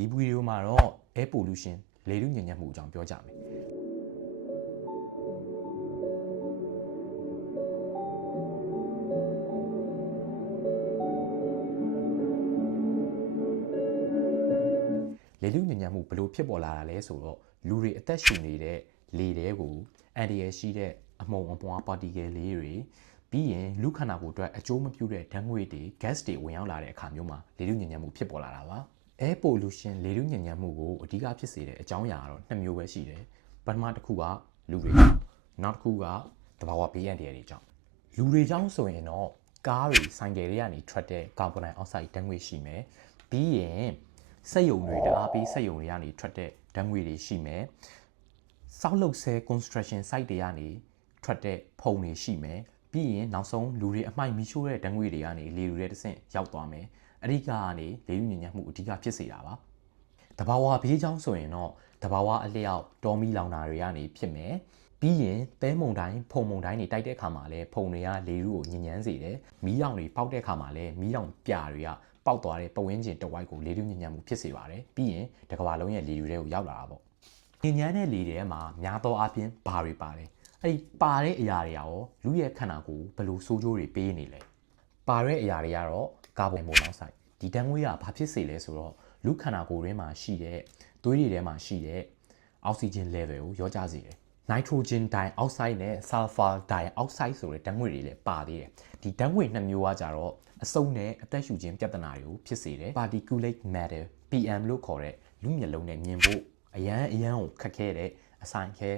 ဒီဗီဒီယိုမှာတော့ air pollution လေထုညစ်ညမ်းမှုအကြောင်းပြောကြမယ်လေထုညစ်ညမ်းမှုဘယ်လိုဖြစ်ပေါ်လာတာလဲဆိုတော့လူတွေအသက်ရှူနေတဲ့လေထဲကိုအန်တီရယ်ရှိတဲ့အမှုန်အမွှား particle လေးတွေပြီးရင်လူခန္ဓာကိုယ်အတွက်အကျိုးမပြုတဲ့ဓာတ်ငွေ့တွေ gas တွေဝင်ရောက်လာတဲ့အခါမျိုးမှာလေထုညစ်ညမ်းမှုဖြစ်ပေါ်လာတာပါair pollution လေထုညစ်ညမ်းမှုကိုအဓိကဖြစ်စေတဲ့အကြောင်းအရာကတော့နှစ်မျိုးပဲရှိတယ်ပထမတစ်ခုကလူတွေနောက်တစ်ခုကသဘာဝဘေးအန္တရာယ်တွေကြောင့်လူတွေကြောင့်ဆိုရင်တော့ကားတွေဆိုင်ကယ်တွေကနေထွက်တဲ့ကာဗွန်ဒိုင်အောက်ဆိုက်ဓာတ်ငွေ့ရှိမယ်ပြီးရင်စက်ရုံတွေတအားပေးစက်ရုံတွေကနေထွက်တဲ့ဓာတ်ငွေ့တွေရှိမယ်စောက်လုပ်ဆဲ construction site တွေကနေထွက်တဲ့ဖုံတွေရှိမယ်ပြီးရင်နောက်ဆုံးလူတွေအမှိုက်မီးရှို့တဲ့ဓာတ်ငွေ့တွေကနေလေတွေတဲ့တဆင့်ရောက်သွားမယ်အဓိကကနေလေထုညစ်ညမ်းမှုအဓိကဖြစ်စေတာပါတဘာဝဘေးကြောင့်ဆိုရင်တော့တဘာဝအလျောက်တောမီလောင်တာတွေကနေဖြစ်မယ်ပြီးရင်သဲမုန်တိုင်းဖုံမုန်တိုင်းတွေတိုက်တဲ့အခါမှာလည်းဖုံတွေကလေထုကိုညစ်ညမ်းစေတယ်မီးလောင်တွေပေါက်တဲ့အခါမှာလည်းမီးလောင်ပြတွေကပေါက်သွားတဲ့ပတ်ဝန်းကျင်တစ်ဝိုက်ကိုလေထုညစ်ညမ်းမှုဖြစ်စေပါတယ်ပြီးရင်တစ်ကမ္ဘာလုံးရဲ့လေထုတွေကိုရောက်လာတာပေါ့ညစ်ညမ်းတဲ့လေတွေမှာများသောအားဖြင့်ဘာတွေပါတယ်အဲ့ဒီပါတဲ့အရာတွေရောလူရဲ့ခန္ဓာကိုယ်ဘယ်လိုဆိုးကျိုးတွေပေးနေလဲပါတဲ့အရာတွေကတော့ကာဗွန်မိုနောက်ဆိုက်ဒီဓာတ်ငွေ့ကဘာဖြစ်စေလဲဆိုတော့လူခန္ဓာကိုယ်ထဲမှာရှိတဲ့သွေးတွေထဲမှာရှိတဲ့အောက်ဆီဂျင် level ကိုလျော့ကျစေတယ်နိုက်ထရိုဂျင်ဒိုင်အောက်ဆိုက်နဲ့ဆာလ်ဖာဒိုင်အောက်ဆိုက်ဆိုတဲ့ဓာတ်ငွေ့တွေလည်းပါသေးတယ်ဒီဓာတ်ငွေ့နှစ်မျိုးကကြတော့အဆုတ်နဲ့အသက်ရှူခြင်းပြဿနာတွေကိုဖြစ်စေတယ် particulate matter PM လို့ခေါ်တဲ့လူမျက်လုံးနဲ့မြင်ဖို့အရန်ကိုခက်ခဲတဲ့အဆိုင်ခဲ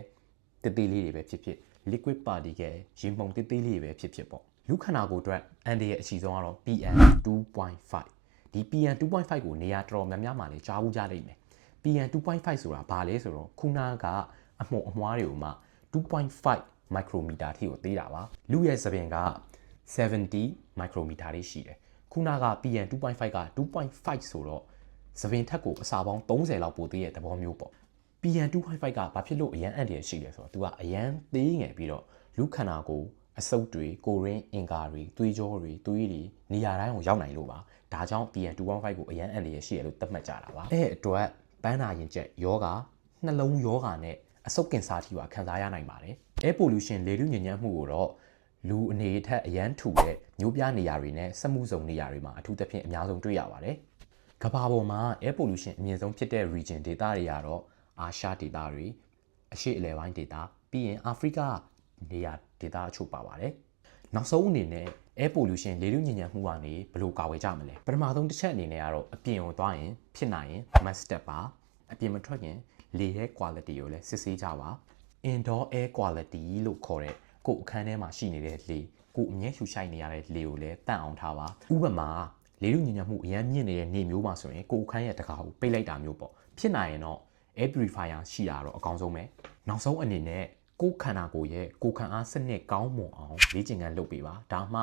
တေးသေးလေးတွေပဲဖြစ်ဖြစ် liquid particle ရေမှုန်တေးသေးလေးတွေပဲဖြစ်ဖြစ်ပေါ့လူခန္ဓာကိုယ်အတွက်အန်တရာယ်အရှိဆုံးကတော့ PM 2.5ဒီ PM 2.5ကိုနေရာတော်တော်များများမှာလည်းကြားဘူးကြလိမ့်မယ် PM 2.5ဆိုတာဘာလဲဆိုတော့ခုနကအမှုန်အမွှားတွေကိုမှ2.5 micrometer ထိကိုသေးတာပါလူရဲ့သပင်က70 micrometer ထိရှိတယ်ခုနက PM 2.5က2.5ဆိုတော့သပင်ထက်ကိုအစာပေါင်း30လောက်ပိုသေးတဲ့သဘောမျိုးပေါ့ PM 2.5ကဘာဖြစ်လို့အရန်အန်တရာယ်ရှိလဲဆိုတော့သူကအရန်သေးငယ်ပြီးတော့လူခန္ဓာကိုယ်အဆုတ်တွေကိုရင်းအင်္ကာတွေသွေးကြောတွေသွေးတွေနေရာတိုင်းကိုရောက်နိုင်လို့ပါဒါကြောင့် PM 2.5ကိုအရန်အန်တရာယ်ရှိရလို့သတ်မှတ်ကြတာပါအဲ့အတွက်ပန်းနာရင်ကျက်ယောဂနှလုံးယောဂနဲ့အဆုတ်ကင်ဆာထိပါခံစားရနိုင်ပါတယ် air pollution လေထုညစ်ညမ်းမှုကိုတော့လူအနေထက်အရန်ထူတဲ့မျိုးပြနေရာတွေနဲ့စက်မှုဇုံနေရာတွေမှာအထူးသဖြင့်အများဆုံးတွေ့ရပါတယ်ကမ္ဘာပေါ်မှာ air pollution အမြင့်ဆုံးဖြစ်တဲ့ region ဒေသတွေကတော့အာရှဒေသတွေအရှေ့အလယ်ပိုင်းဒေသပြီးရင်အာဖရိကနေရာဒေသအချို့ပါပါတယ်နောက်ဆုံးအနေနဲ့ air pollution လေထုညစ်ညမ်းမှုကနေဘယ်လိုကာကွယ်ကြမလဲပထမဆုံးတစ်ချက်အနေနဲ့ကတော့အပြင်ကိုသွားရင်ဖြစ်နိုင်ရင် mask တပ်ပါအပြင်မထွက်ရင်လေရဲ့ quality ကိုလည်းစစ်ဆေးကြပါ indoor air quality လို့ခေါ်တဲ့ကိုယ်အခန်းထဲမှာရှိနေတဲ့လေကိုယ်အမြဲရှူရှိုက်နေရတဲ့လေကိုလည်းတန့်အောင်ထားပါဥပမာလေထုညစ်ညမ်းမှုအရန်မြင့်နေတဲ့နေမျိုးမှာဆိုရင်ကိုယ်အခန်းရဲ့တကားကိုပိတ်လိုက်တာမျိုးပေါ့ဖြစ်နိုင်ရင်တော့ air purifier ရှိတာတော့အကောင်းဆုံးပဲနောက်ဆုံးအနေနဲ့ကိုယ်ခန္ဓာကိုယ်ရဲ့ကိုယ်ခံအားစနစ်ကောင်းမွန်အောင်လေ့ကျင့်ခန်းလုပ်ပေးပါဒါမှ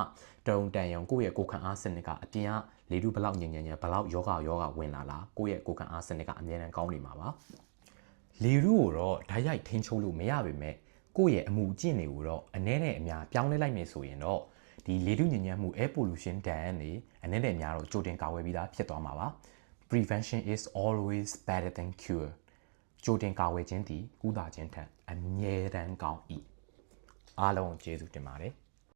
တုံတန်ရုံကိုယ့်ရဲ့ကိုယ်ခံအားစနစ်ကအပြင်ကလေထုဘလောက်ညင်ညင်ဘလောက်ယောဂဝင်လာလားကိုယ့်ရဲ့ကိုယ်ခံအားစနစ်ကအမြဲတမ်းကောင်းနေမှာပါလေထုကိုတော့ဓာတ်ရိုက်ထိန်းချုပ်လို့မရပါပဲကိုယ့်ရဲ့အမှုအကျင့်တွေကိုတော့အနည်းနဲ့အများပြောင်းလဲလိုက်မယ်ဆိုရင်တော့ဒီလေထုညစ်ညမ်းမှု air pollution ဒဏ်ကနေအနည်းနဲ့အများတော့ကြိုတင်ကာကွယ်ပြီးသားဖြစ်သွားမှာပါ prevention is always better than cure ကြိုတင်ကာကွယ်ခြင်းသည်ကုသခြင်းထက်အမြဲတမ်းကောင်း၏အားလုံးကျေးဇူးတင်ပါတယ်